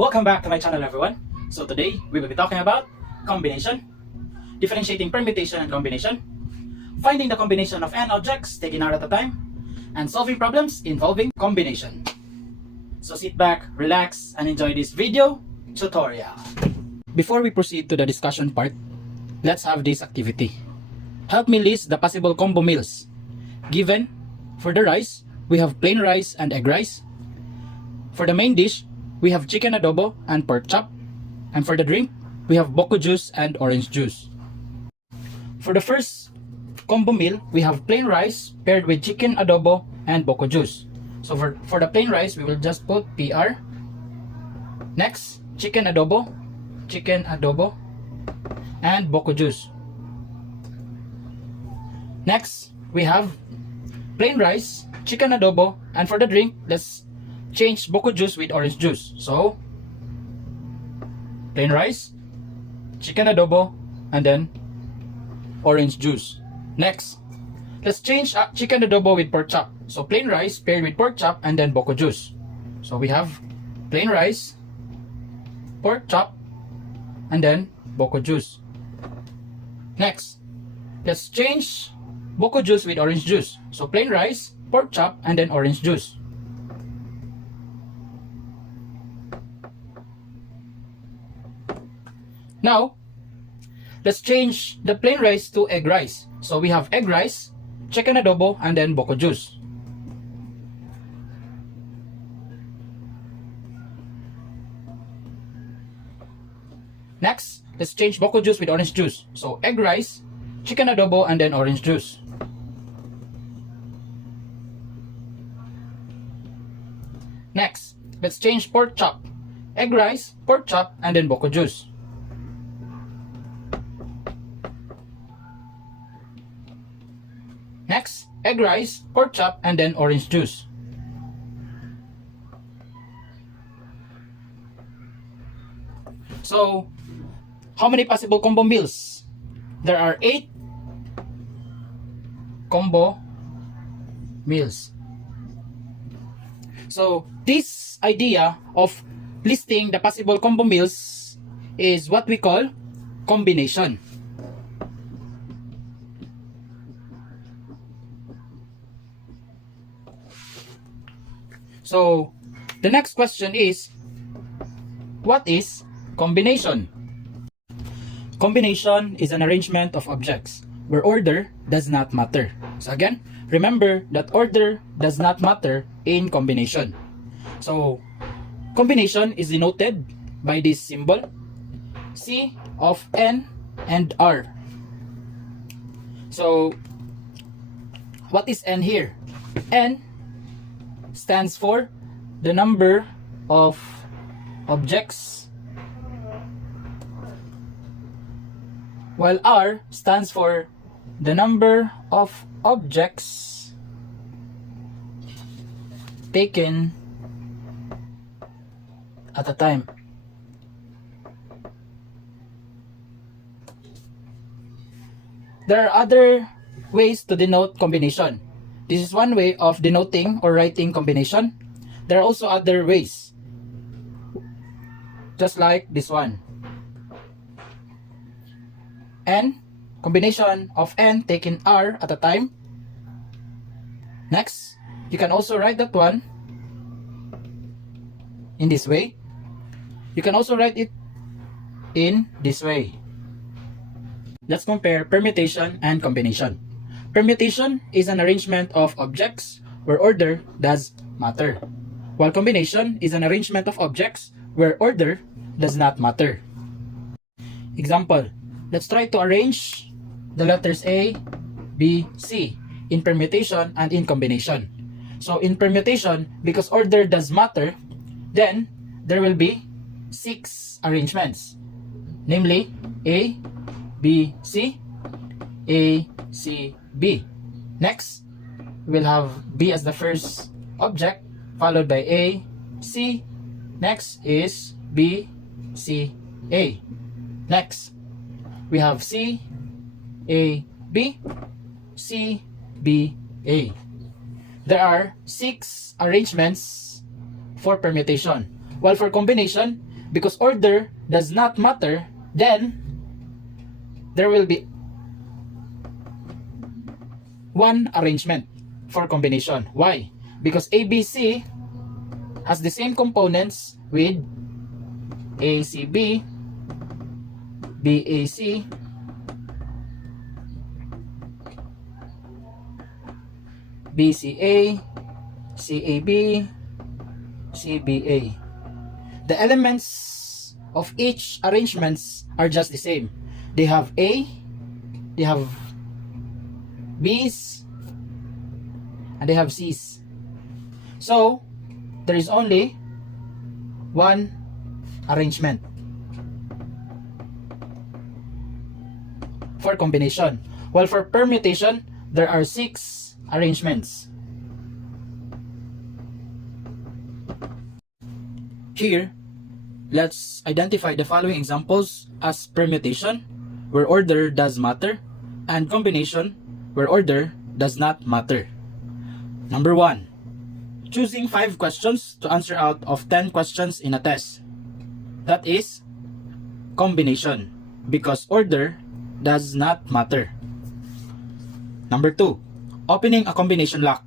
Welcome back to my channel, everyone. So today we will be talking about combination, differentiating permutation and combination, finding the combination of n objects taken out at a time, and solving problems involving combination. So sit back, relax, and enjoy this video tutorial. Before we proceed to the discussion part, let's have this activity. Help me list the possible combo meals. Given, for the rice, we have plain rice and egg rice. For the main dish, we have chicken adobo and pork chop. And for the drink, we have boko juice and orange juice. For the first combo meal, we have plain rice paired with chicken adobo and boko juice. So for the plain rice, we will just put PR. Next, chicken adobo, and boko juice. Next, we have plain rice, chicken adobo, and for the drink, let's change boko juice with orange juice. So, plain rice, chicken adobo, and then orange juice. Next, let's change chicken adobo with pork chop. So, plain rice paired with pork chop and then boko juice. So, we have plain rice, pork chop, and then boko juice. Next, let's change boko juice with orange juice. So, plain rice, pork chop, and then orange juice. Now, let's change the plain rice to egg rice. So we have egg rice, chicken adobo, and then boko juice. Next, let's change boko juice with orange juice. So egg rice, chicken adobo, and then orange juice. Next, let's change pork chop. Egg rice, pork chop, and then boko juice. Next, egg rice, pork chop, and then orange juice. So, how many possible combo meals? There are 8 combo meals. So, this idea of listing the possible combo meals is what we call combination. So, the next question is, what is combination? Combination is an arrangement of objects where order does not matter. So again, remember that order does not matter in combination. So, combination is denoted by this symbol, C of N and R. So, what is N here? N stands for the number of objects, while R stands for the number of objects taken at a time. There are other ways to denote combination. This is one way of denoting or writing combination. There are also other ways, just like this one. N, combination of N taking R at a time. Next, you can also write that one in this way. You can also write it in this way. Let's compare permutation and combination. Permutation is an arrangement of objects where order does matter, while combination is an arrangement of objects where order does not matter. Example, let's try to arrange the letters A, B, C in permutation and in combination. So in permutation, because order does matter, then there will be 6 arrangements, namely A, B, C, A, C, B. Next, we'll have B as the first object, followed by A, C. Next is B, C, A. Next, we have C, A, B, C, B, A. There are 6 arrangements for permutation, while for combination, Because order does not matter, then there will be one arrangement for combination. Why? Because ABC has the same components with ACB, BAC, BCA, CAB, CBA. The elements of each arrangements are just the same. They have A, they have B's, and they have C's. So, there is only one arrangement for combination. While for permutation, there are 6 arrangements. Here, let's identify the following examples as permutation, where order does matter, and combination, where order does not matter. Number 1. Choosing 5 questions to answer out of 10 questions in a test. That is combination, because order does not matter. Number 2. Opening a combination lock.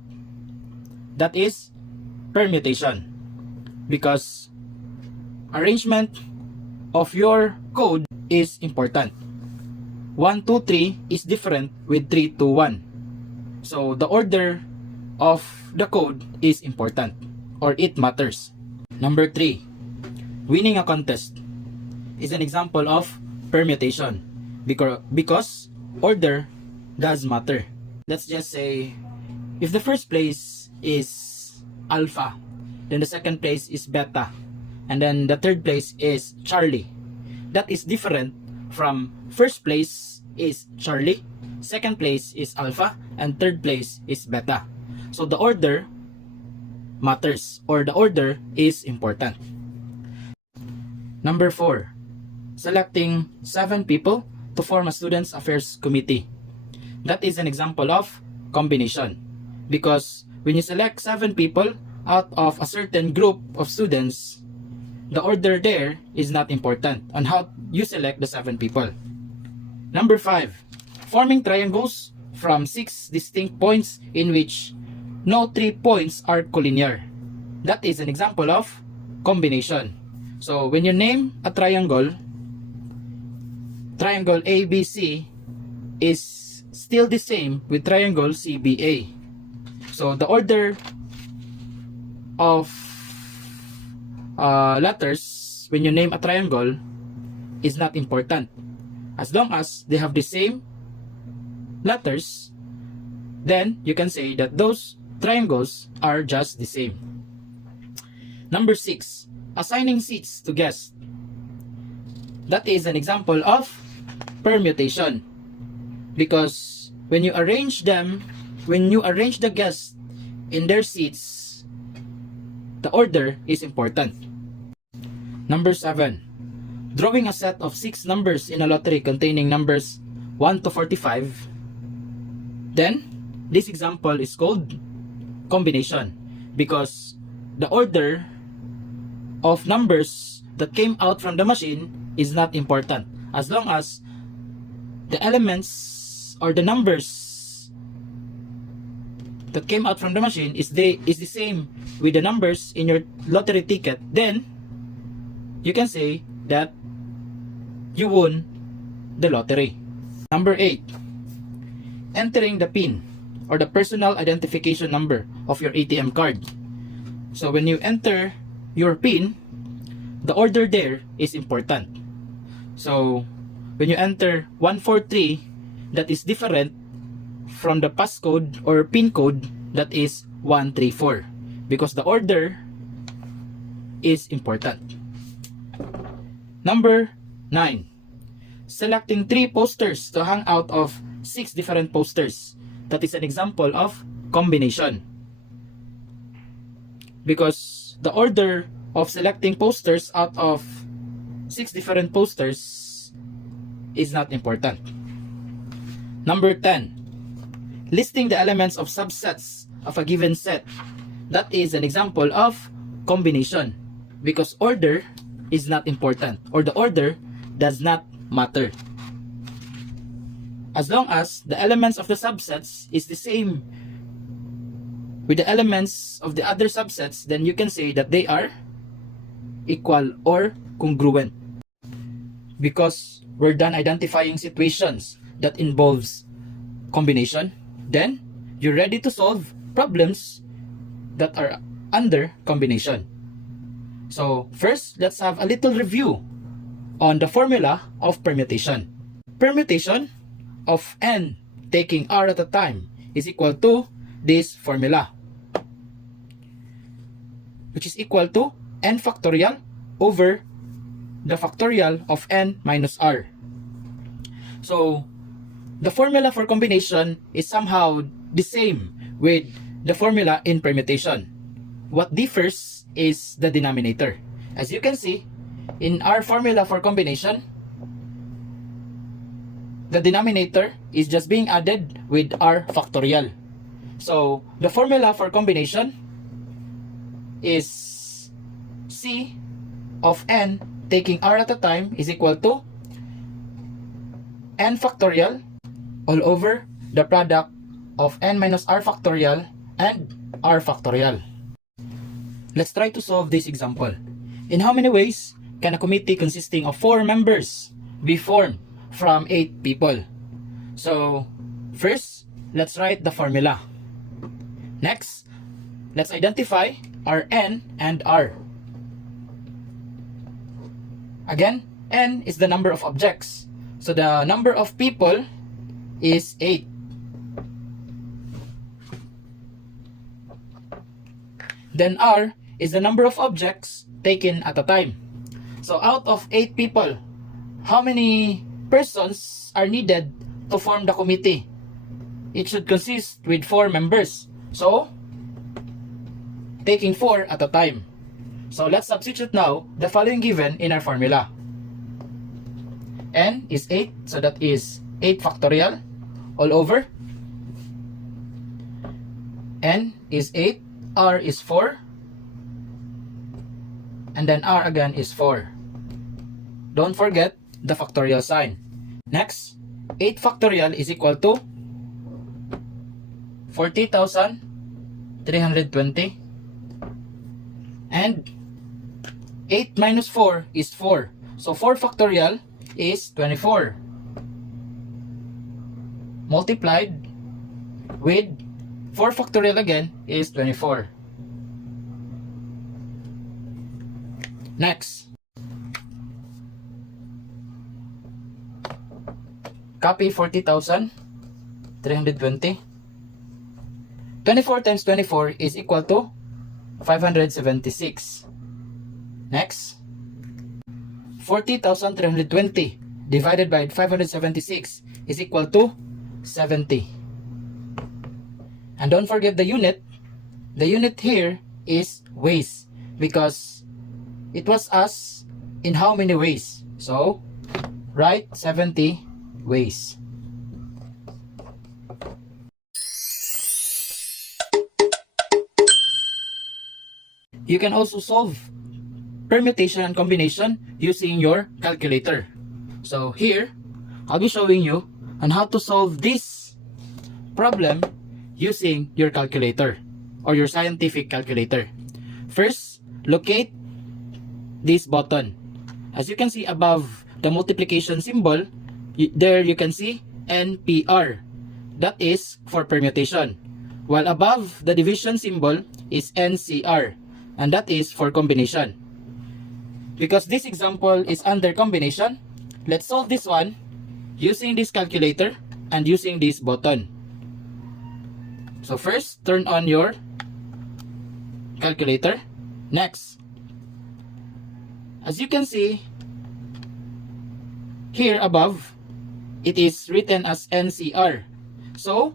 That is permutation, because arrangement of your code is important. 1, 2, 3 is different with 3, 2, 1. So the order of the code is important, or it matters. Number 3. Winning a contest is an example of permutation, because order does matter. Let's just say if the first place is alpha, then the second place is beta, and then the third place is Charlie. That is different from first place is Charlie, second place is alpha, and third place is beta. So the order matters, or the order is important. Number 4. Selecting 7 people to form a students affairs committee. That is an example of combination, because when you select 7 people out of a certain group of students, the order there is not important on how you select the 7 people. Number 5. Forming triangles from 6 distinct points in which no 3 points are collinear. That is an example of combination. So when you name a triangle, triangle ABC is still the same with triangle CBA. So the order of letters when you name a triangle is not important. As long as they have the same letters, then you can say that those triangles are just the same. Number 6. Assigning seats to guests. That is an example of permutation, because when you arrange the guests in their seats, the order is important. Number 7. Drawing a set of 6 numbers in a lottery containing numbers 1 to 45. Then, this example is called combination, because the order of numbers that came out from the machine is not important, as long as the elements or the numbers that came out from the machine is the same with the numbers in your lottery ticket. Then you can say that you won the lottery. Number 8. Entering the PIN, or the personal identification number of your ATM card. So when you enter your PIN, the order there is important. So when you enter 143, that is different from the passcode or PIN code that is 134, because the order is important. Number 9. Selecting 3 posters to hang out of 6 different posters. That is an example of combination, because the order of selecting posters out of 6 different posters is not important. Number 10. Listing the elements of subsets of a given set. That is an example of combination, because order is not important, or the order does not matter. As long as the elements of the subsets is the same with the elements of the other subsets, then you can say that they are equal or congruent. Because we're done identifying situations that involves combination, then you're ready to solve problems that are under combination. So first, let's have a little review on the formula of permutation. Permutation of n taking r at a time is equal to this formula, which is equal to n factorial over the factorial of n minus r. So the formula for combination is somehow the same with the formula in permutation. What differs is the denominator. As you can see, in our formula for combination, the denominator is just being added with r factorial. So the formula for combination is c of n taking r at a time is equal to n factorial all over the product of n minus r factorial and r factorial. Let's try to solve this example. In how many ways can a committee consisting of 4 members be formed from 8 people? So first, let's write the formula. Next, let's identify our n and r. Again, n is the number of objects. So the number of people is 8. Then r is the number of objects taken at a time. So out of 8 people, how many persons are needed to form the committee? It should consist with 4 members. So, taking 4 at a time. So let's substitute now the following given in our formula. N is 8, so that is 8 factorial all over. N is 8, R is 4, and then R again is 4. Don't forget the factorial sign. Next, 8 factorial is equal to 40,320, and 8 minus 4 is 4. So 4 factorial is 24. Multiplied with 4 factorial again is 24. Next, copy 40,320. 24 times 24 is equal to 576. Next, 40,320 divided by 576 is equal to 70. And don't forget the unit. The unit here is ways, because it was asked in how many ways. So, write 70 ways. You can also solve permutation and combination using your calculator. So here, I'll be showing you on how to solve this problem using your calculator or your scientific calculator. First, locate this button. As you can see above the multiplication symbol, there you can see NPR. That is for permutation. While above the division symbol is NCR, and that is for combination. Because this example is under combination, let's solve this one using this calculator and using this button. So first, turn on your calculator. Next, as you can see here above, it is written as NCR. So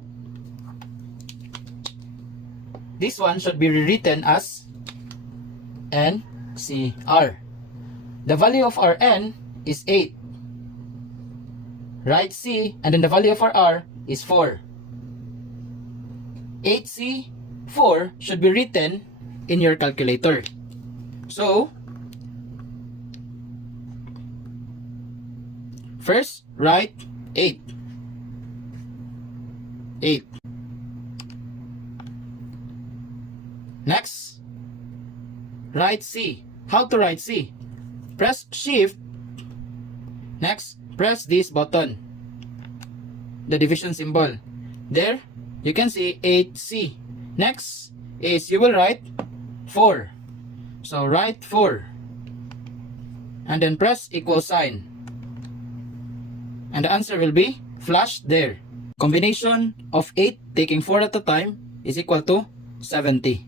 this one should be rewritten as NCR. The value of our N is 8. Write C, and then the value of our R is 4. 8C, 4 should be written in your calculator. So, first, write 8. 8. Next, write C. How to write C? Press Shift. Next, press this button, the division symbol. There, you can see 8C. Next is you will write 4. So write 4. And then press equal sign. And the answer will be flashed there. Combination of 8 taking 4 at a time is equal to 70.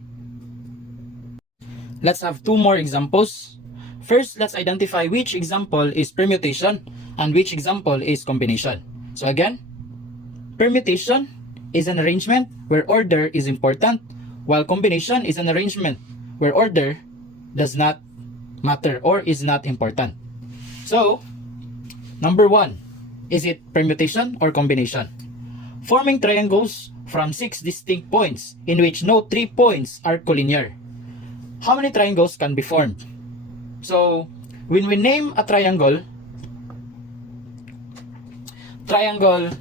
Let's have 2 more examples. First, let's identify which example is permutation and which example is combination. So again, permutation is an arrangement where order is important, while combination is an arrangement where order does not matter or is not important. So, number 1, is it permutation or combination? Forming triangles from 6 distinct points in which no 3 points are collinear. How many triangles can be formed? So, when we name a triangle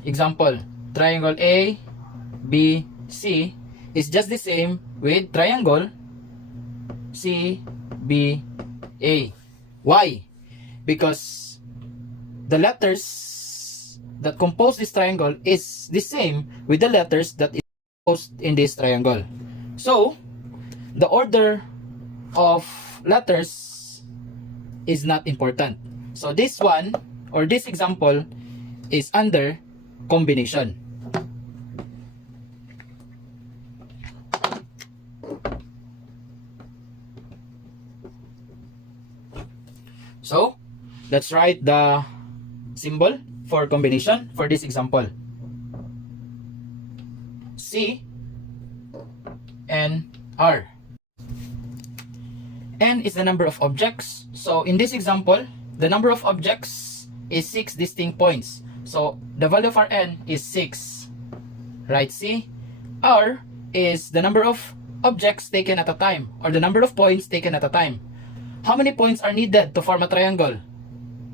example, triangle A, B, C is just the same with triangle C, B, A. Why? Because the letters that compose this triangle is the same with the letters that is composed in this triangle. So, the order of letters is not important. So this one or this example is under combination. So let's write the symbol for combination for this example. C, N, R. N is the number of objects. So in this example, the number of objects is 6 distinct points. So the value for N is 6. Write C. R is the number of objects taken at a time, or the number of points taken at a time. How many points are needed to form a triangle?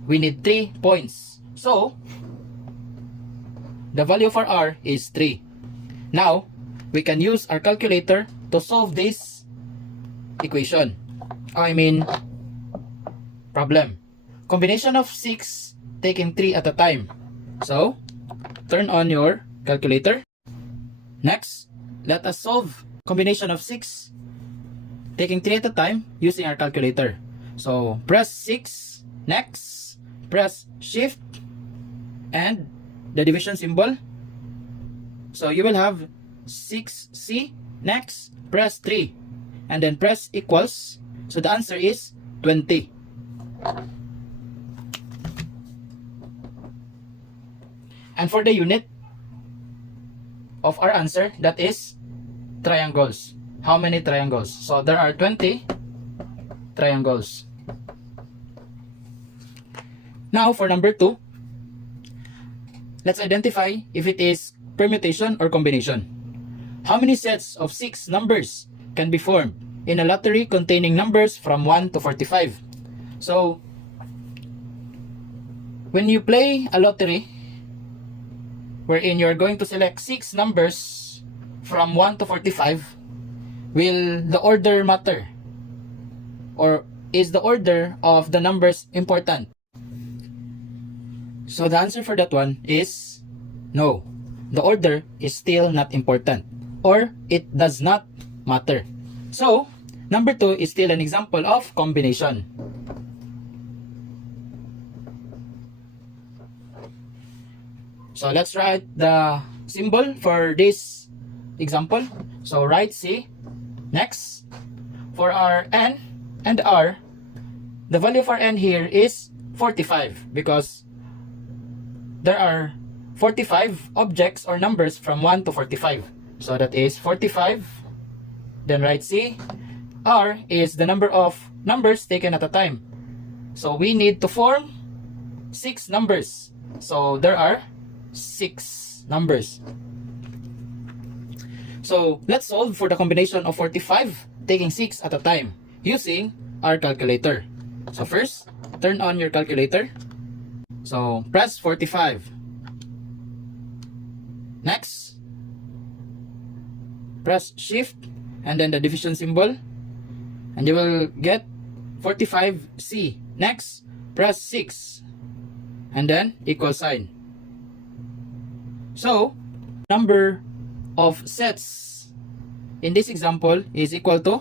We need 3 points. So the value for R is 3. Now we can use our calculator to solve this equation. Problem. Combination of 6 taking 3 at a time. So, turn on your calculator. Next, let us solve combination of 6 taking 3 at a time using our calculator. So, press 6. Next, press Shift and the division symbol. So, you will have 6C. Next, press 3 and then press equals. So the answer is 20. And for the unit of our answer, that is triangles. How many triangles? So there are 20 triangles. Now for number 2, let's identify if it is permutation or combination. How many sets of 6 numbers can be formed in a lottery containing numbers from 1 to 45. So, when you play a lottery, wherein you're going to select 6 numbers from 1 to 45, will the order matter? Or is the order of the numbers important? So the answer for that one is no. The order is still not important, or it does not matter. So, number 2 is still an example of combination. So let's write the symbol for this example. So write C. Next, for our N and R, the value for N here is 45 because there are 45 objects or numbers from 1 to 45. So that is 45. Then write C. R is the number of numbers taken at a time. So we need to form 6 numbers. So there are 6 numbers. So let's solve for the combination of 45 taking 6 at a time using our calculator. So first, turn on your calculator. So press 45. Next, press shift and then the division symbol, and you will get 45C. Next, press 6 and then equal sign. So number of sets in this example is equal to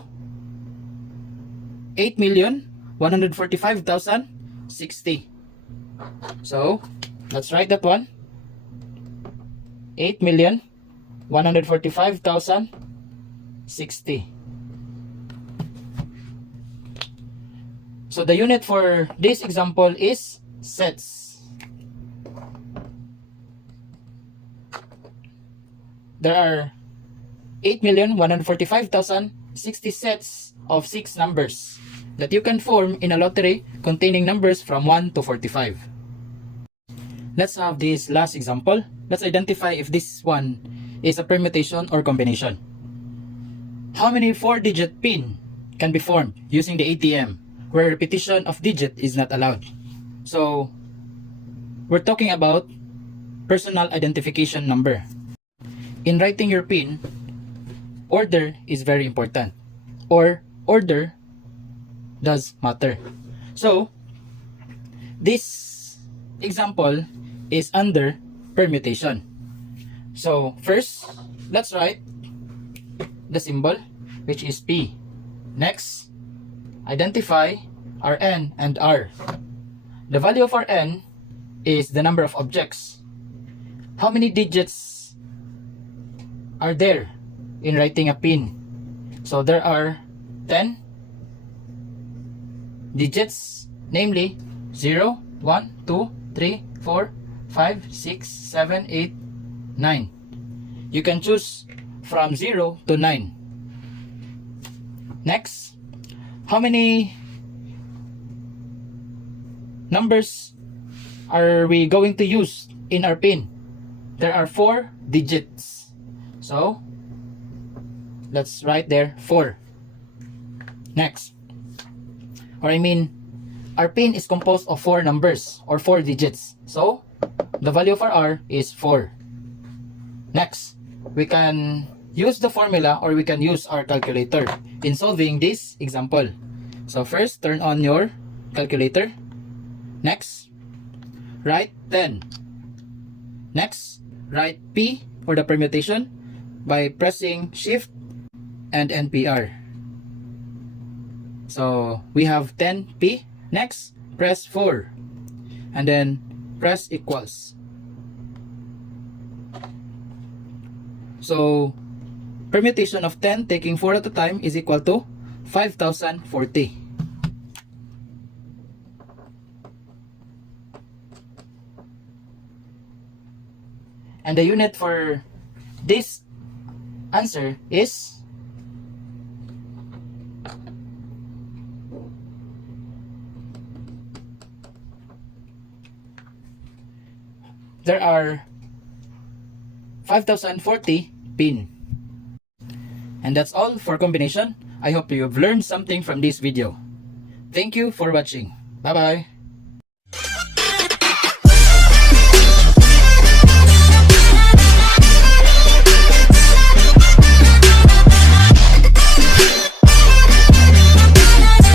8,145,060. So let's write that one. 8,145,060. So the unit for this example is sets. There are 8,145,060 sets of 6 numbers that you can form in a lottery containing numbers from 1 to 45. Let's have this last example. Let's identify if this one is a permutation or combination. How many 4-digit PIN can be formed using the ATM where repetition of digit is not allowed? So we're talking about personal identification number. In writing your PIN, order is very important, or order does matter. So this example is under permutation. So first, let's write the symbol, which is P. Next, identify our N and R. The value of our N is the number of objects. How many digits are there in writing a PIN? So there are 10 digits, namely 0, 1, 2, 3, 4, 5, 6, 7, 8, 9. You can choose from 0 to 9. Next, how many numbers are we going to use in our PIN? There are 4 digits. So let's write there 4. Next, our PIN is composed of 4 numbers or 4 digits. So the value of our R is 4. Next, we can use the formula or we can use our calculator in solving this example. So first, turn on your calculator. Next, write 10. Next, write P for the permutation by pressing Shift and NPR. So we have 10P. Next, press 4 and then press equals. So permutation of 10 taking 4 at a time is equal to 5,040. And the unit for this answer is there are 5,040 PIN. And that's all for combination. I hope you've learned something from this video. Thank you for watching. Bye bye.